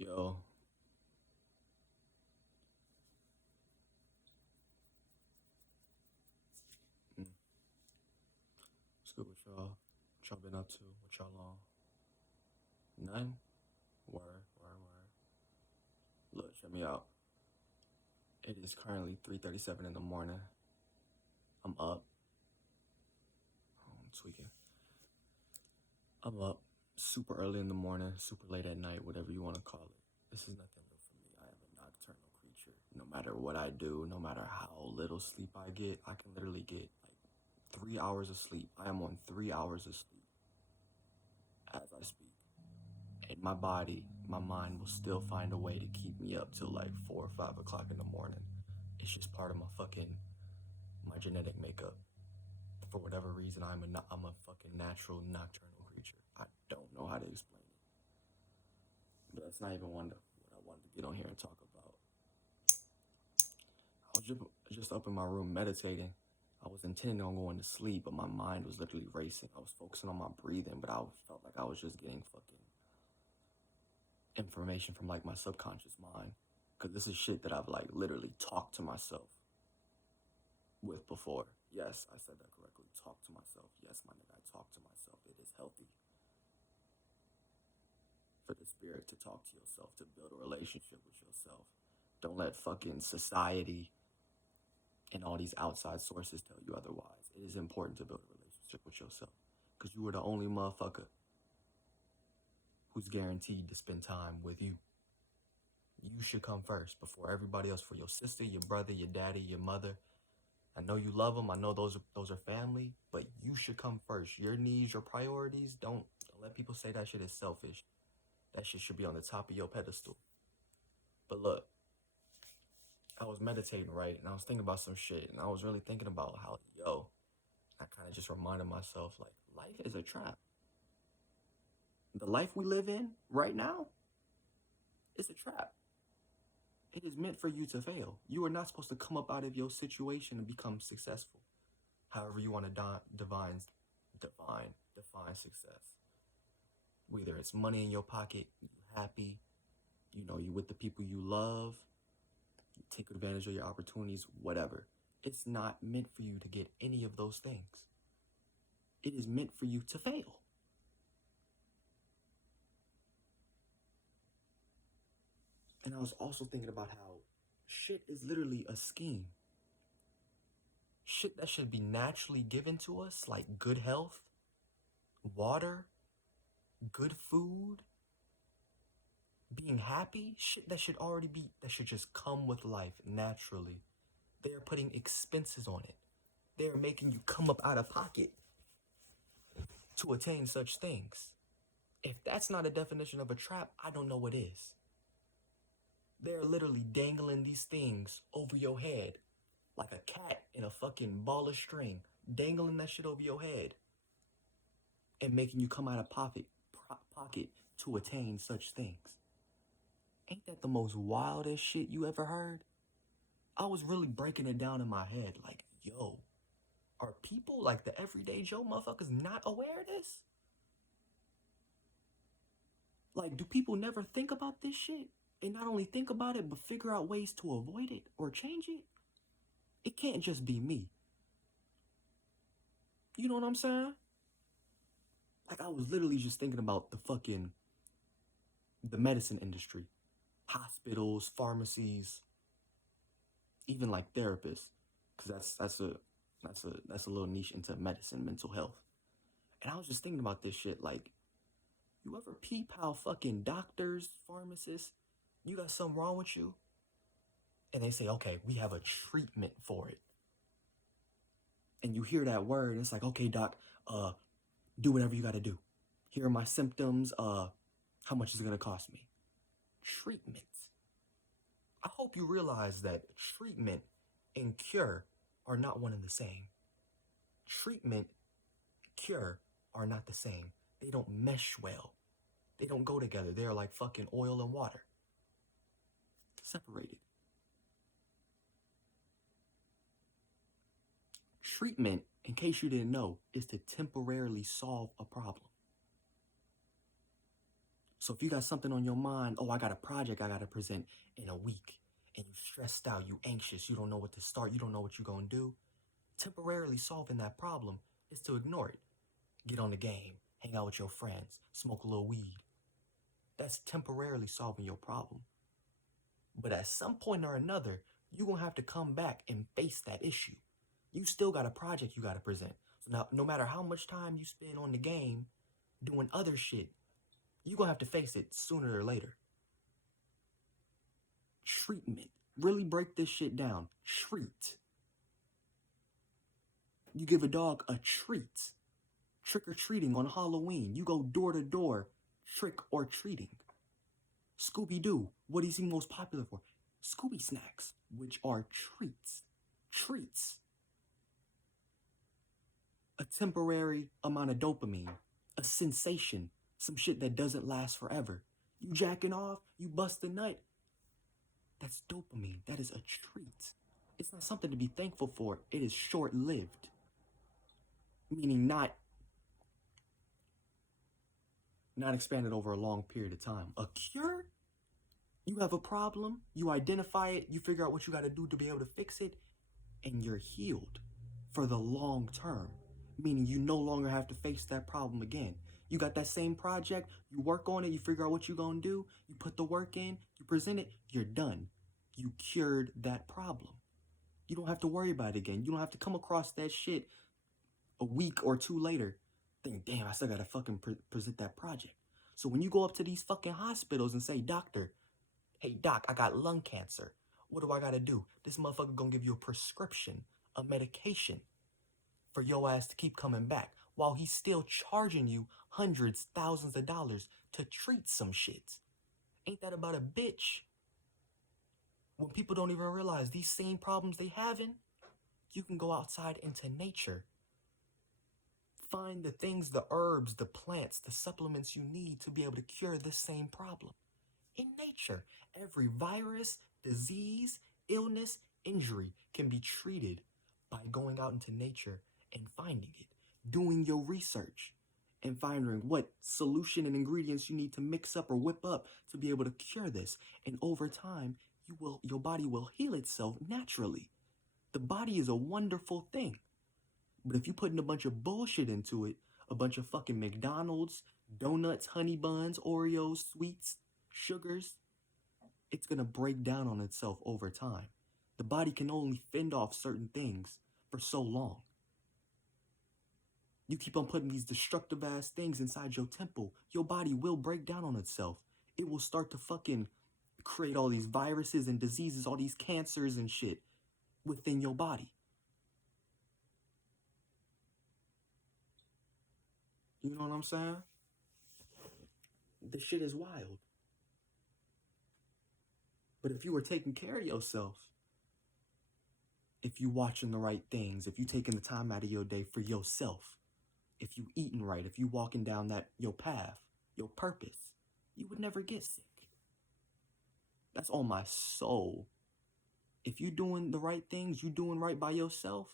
Yo, what's good with y'all? What y'all been up to? What y'all on? None? Word, word, word. Look, check me out. It is currently 3:37 in the morning. I'm up. I'm tweaking. I'm up super early in the morning, super late at night, whatever you want to call it. This is nothing new for me. I am a nocturnal creature. No matter what I do, no matter how little sleep I get, I can literally get like 3 hours of sleep. I am on 3 hours of sleep as I speak. And my body, my mind will still find a way to keep me up till like 4 or 5 o'clock in the morning. It's just part of my genetic makeup. For whatever reason, I'm a fucking natural nocturnal creature. I don't know how to explain it, but that's not even what I wanted to get on here and talk about. I was just up in my room meditating. I was intending on going to sleep, but my mind was literally racing. I was focusing on my breathing, but I felt like I was just getting fucking information from like my subconscious mind. Cause this is shit that I've like literally talked to myself with before. Yes, I said that correctly. Talk to myself. Yes, my nigga, I talk to myself. It is healthy for the spirit to talk to yourself, to build a relationship with yourself. Don't let fucking society and all these outside sources tell you otherwise. It is important to build a relationship with yourself. Cause you are the only motherfucker who's guaranteed to spend time with you. You should come first before everybody else, for your sister, your brother, your daddy, your mother. I know you love them. I know those are family, but you should come first. Your needs, your priorities. Don't let people say that shit is selfish. That shit should be on the top of your pedestal. But look, I was meditating, right, and I was thinking about some shit, and I was really thinking about how I kind of just reminded myself like life is a trap. The life we live in right now is a trap. It is meant for you to fail. You are not supposed to come up out of your situation and become successful. However you want to define success. Whether it's money in your pocket, you happy, you with the people you love, you take advantage of your opportunities, whatever. It's not meant for you to get any of those things. It is meant for you to fail. And I was also thinking about how shit is literally a scheme. Shit that should be naturally given to us, like good health, water, good food, being happy, shit that should just come with life naturally. They are putting expenses on it. They are making you come up out of pocket to attain such things. If that's not a definition of a trap, I don't know what is. They're literally dangling these things over your head like a cat in a fucking ball of string, dangling that shit over your head and making you come out of pocket to attain such things. Ain't that the most wildest shit you ever heard? I was really breaking it down in my head like, yo, are people like the everyday Joe motherfuckers not aware of this? Like, do people never think about this shit? And not only think about it, but figure out ways to avoid it or change it? It can't just be me. You know what I'm saying? Like, I was literally just thinking about the medicine industry, hospitals, pharmacies, even like therapists, because that's a little niche into medicine, mental health. And I was just thinking about this shit. Like, you ever peep how fucking doctors, pharmacists, you got something wrong with you, and they say, okay, we have a treatment for it. And you hear that word, and it's like, okay, doc, do whatever you got to do. Here are my symptoms. How much is it gonna cost me? Treatment. I hope you realize that treatment and cure are not one and the same. Treatment, cure are not the same. They don't mesh well. They don't go together. They're like fucking oil and water. Separated. Treatment, in case you didn't know, is to temporarily solve a problem. So if you got something on your mind, oh, I got a project I got to present in a week, and you stressed out, you anxious, you don't know what to start, you don't know what you're going to do, temporarily solving that problem is to ignore it. Get on the game, hang out with your friends, smoke a little weed. That's temporarily solving your problem. But at some point or another, you're going to have to come back and face that issue. You still got a project you got to present. So now, no matter how much time you spend on the game doing other shit, you're going to have to face it sooner or later. Treatment. Really break this shit down. Treat. You give a dog a treat. Trick or treating on Halloween. You go door to door, trick or treating. Scooby-Doo, what is he most popular for? Scooby snacks, which are treats. Treats. A temporary amount of dopamine, a sensation, some shit that doesn't last forever. You jacking off, you bust a nut. That's dopamine. That is a treat. It's not something to be thankful for. It is short-lived. Meaning not expanded over a long period of time. A cure? You have a problem, you identify it, you figure out what you got to do to be able to fix it, and you're healed for the long term. Meaning you no longer have to face that problem again. You got that same project, you work on it, you figure out what you're going to do, you put the work in, you present it, you're done. You cured that problem. You don't have to worry about it again. You don't have to come across that shit a week or two later. Think, damn, I still got to fucking present that project. So when you go up to these fucking hospitals and say, doctor, hey doc, I got lung cancer. What do I got to do? This motherfucker going to give you a prescription, a medication for your ass to keep coming back while he's still charging you hundreds, thousands of dollars to treat some shit. Ain't that about a bitch? When people don't even realize these same problems they having, you can go outside into nature. Find the things, the herbs, the plants, the supplements you need to be able to cure this same problem. In nature, every virus, disease, illness, injury can be treated by going out into nature and finding it, doing your research, and finding what solution and ingredients you need to mix up or whip up to be able to cure this. And over time, your body will heal itself naturally. The body is a wonderful thing. But if you put in a bunch of bullshit into it, a bunch of fucking McDonald's, donuts, honey buns, Oreos, sweets, sugars, it's going to break down on itself over time. The body can only fend off certain things for so long. You keep on putting these destructive ass things inside your temple, your body will break down on itself. It will start to fucking create all these viruses and diseases, all these cancers and shit within your body. You know what I'm saying? This shit is wild. But if you were taking care of yourself, if you watching the right things, if you taking the time out of your day for yourself, if you eating right, if you walking down your path, your purpose, you would never get sick. That's on my soul. If you doing the right things, you doing right by yourself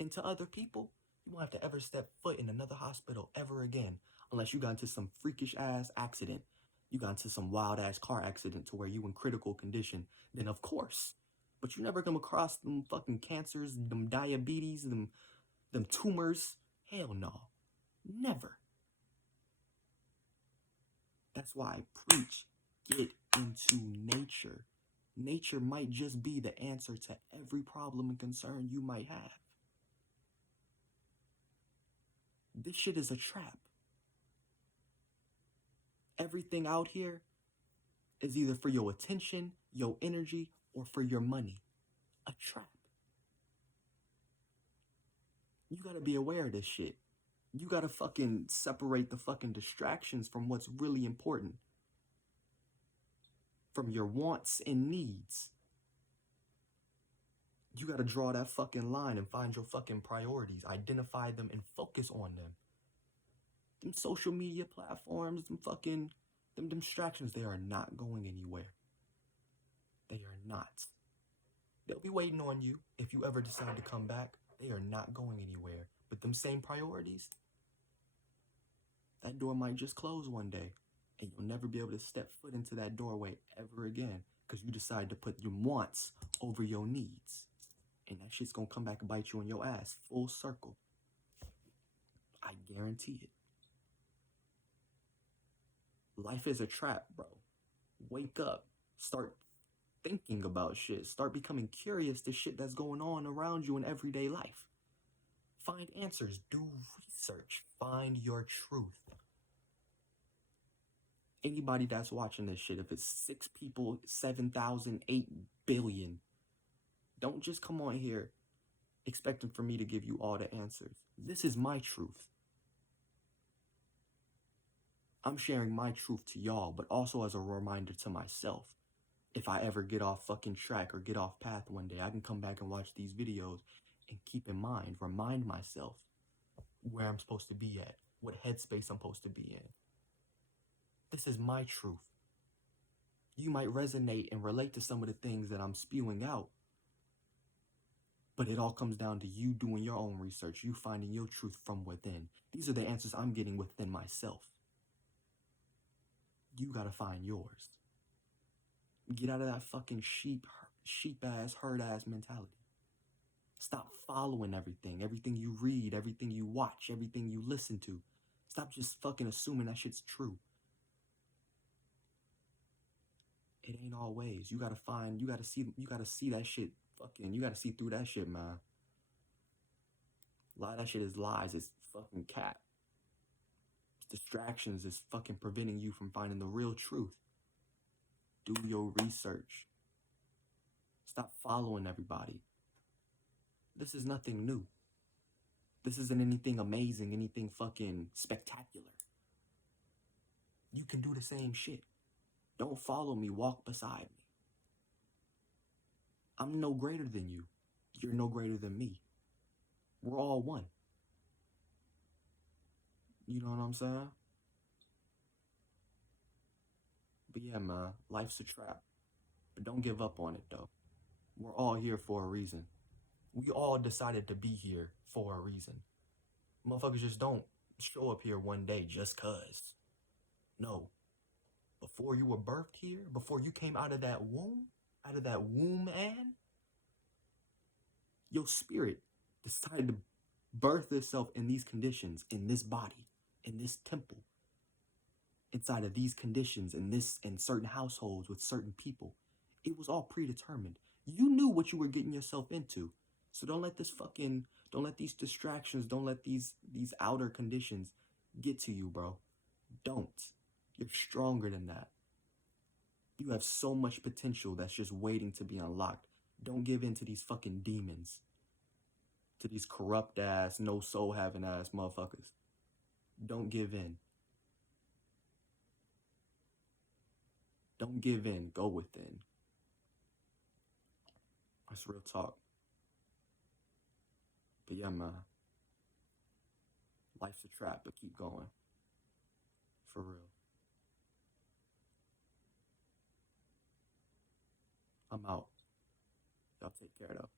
and to other people, you won't have to ever step foot in another hospital ever again, unless you got into some freakish ass accident. You got into some wild ass car accident to where you in critical condition, then of course. But you never come across them fucking cancers, them diabetes, them tumors. Hell no. Never. That's why I preach, get into nature. Nature might just be the answer to every problem and concern you might have. This shit is a trap. Everything out here is either for your attention, your energy, or for your money. A trap. You gotta be aware of this shit. You gotta fucking separate the fucking distractions from what's really important. From your wants and needs. You gotta draw that fucking line and find your fucking priorities. Identify them and focus on them. Them social media platforms, them distractions, they are not going anywhere. They are not. They'll be waiting on you if you ever decide to come back. They are not going anywhere. But them same priorities, that door might just close one day. And you'll never be able to step foot into that doorway ever again because you decide to put your wants over your needs. And that shit's gonna come back and bite you in your ass full circle. I guarantee it. Life is a trap, bro. Wake up. Start thinking about shit. Start becoming curious to shit that's going on around you in everyday life. Find answers. Do research. Find your truth. Anybody that's watching this shit, if it's 6 people, 7,000, 8 billion, don't just come on here expecting for me to give you all the answers. This is my truth. I'm sharing my truth to y'all, but also as a reminder to myself. If I ever get off fucking track or get off path one day, I can come back and watch these videos and keep in mind, remind myself where I'm supposed to be at, what headspace I'm supposed to be in. This is my truth. You might resonate and relate to some of the things that I'm spewing out, but it all comes down to you doing your own research, you finding your truth from within. These are the answers I'm getting within myself. You gotta find yours. Get out of that fucking sheep-ass, herd-ass mentality. Stop following everything you read, everything you watch, everything you listen to. Stop just fucking assuming that shit's true. It ain't always. You gotta see that shit fucking, you gotta see through that shit, man. A lot of that shit is lies, it's fucking cap. It's distractions, it's fucking preventing you from finding the real truth. Do your research. Stop following everybody. This is nothing new. This isn't anything amazing, anything fucking spectacular. You can do the same shit. Don't follow me, walk beside me. I'm no greater than you. You're no greater than me. We're all one. You know what I'm saying? But yeah, man, life's a trap. But don't give up on it, though. We're all here for a reason. We all decided to be here for a reason. Motherfuckers just don't show up here one day just cause. No. Before you were birthed here, before you came out of that womb, Ann, your spirit decided to birth itself in these conditions, in this body, in this temple, inside of these conditions, in certain households with certain people. It was all predetermined. You knew what you were getting yourself into. So don't let these distractions, don't let these outer conditions get to you, bro. Don't. You're stronger than that. You have so much potential that's just waiting to be unlocked. Don't give in to these fucking demons. To these corrupt ass, no soul having ass motherfuckers. Don't give in. Don't give in. Go within. That's real talk. But yeah, man. Life's a trap, but keep going. For real. I'm out. Y'all take care, though.